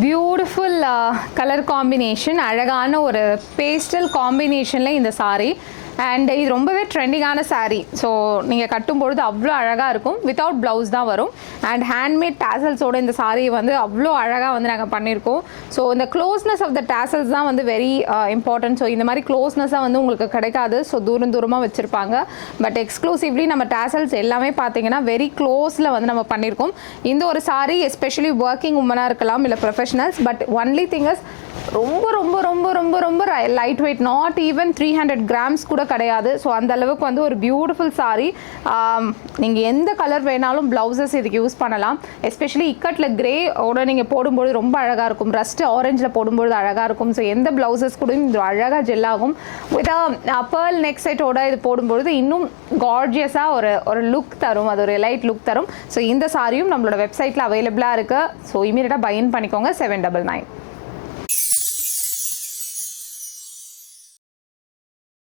Beautiful colour combination, அழகான ஒரு pastel காம்பினேஷனில் இந்த saree. அண்ட் இது ரொம்பவே ட்ரெண்டிங்கான saree. ஸோ நீங்கள் கட்டும்பொழுது அவ்வளோ அழகாக இருக்கும். வித்தவுட் ப்ளவுஸ் தான் வரும். அண்ட் ஹேண்ட்மேட் டேசல்ஸோட இந்த saree வந்து அவ்வளோ அழகாக வந்து நாங்கள் பண்ணியிருக்கோம். ஸோ இந்த க்ளோஸ்னஸ் ஆஃப் த டேசல்ஸ் தான் வந்து வெரி இம்பார்ட்டன்ட். ஸோ இந்த மாதிரி க்ளோஸ்னஸாக வந்து உங்களுக்கு கிடைக்காது. ஸோ தூரமாக வச்சுருப்பாங்க. பட் எக்ஸ்க்ளூசிவ்லி நம்ம டேசல்ஸ் எல்லாமே பார்த்தீங்கன்னா வெரி க்ளோஸில் வந்து நம்ம பண்ணியிருக்கோம். இந்த ஒரு saree எஸ்பெஷலி ஒர்க்கிங் உமனாக இருக்கலாம், இல்லை professionals. But only thing is ரொம்ப ரொம்ப ரொம்ப ரொம்ப ரொம்ப light weight, not even 300 grams கூட கிடையாது. ஸோ அந்த அளவுக்கு வந்து ஒரு பியூட்டிஃபுல் saree. நீங்கள் எந்த கலர் வேணாலும் ப்ளவுசஸ் இதுக்கு யூஸ் பண்ணலாம். எஸ்பெஷலி இக்கட்டில் கிரே ஓட நீங்கள் போடும்போது ரொம்ப அழகாக இருக்கும். ரஸ்ட் ஆரஞ்சில் போடும்போது அழகாக இருக்கும். ஸோ எந்த ப்ளவுசஸ் கூட இது அழகாக ஜெல் ஆகும். வித் பேர்ல் நெக் செட்டோட இது போடும்பொழுது இன்னும் கார்ஜியஸாக ஒரு லுக் தரும். அது ஒரு லைட் லுக் தரும். ஸோ இந்த சாரியும் நம்மளோட வெப்சைட்டில் அவைலபிளாக இருக்குது. ஸோ இமீடியட்டாக பை இன் பண்ணிக்கோங்க. 799.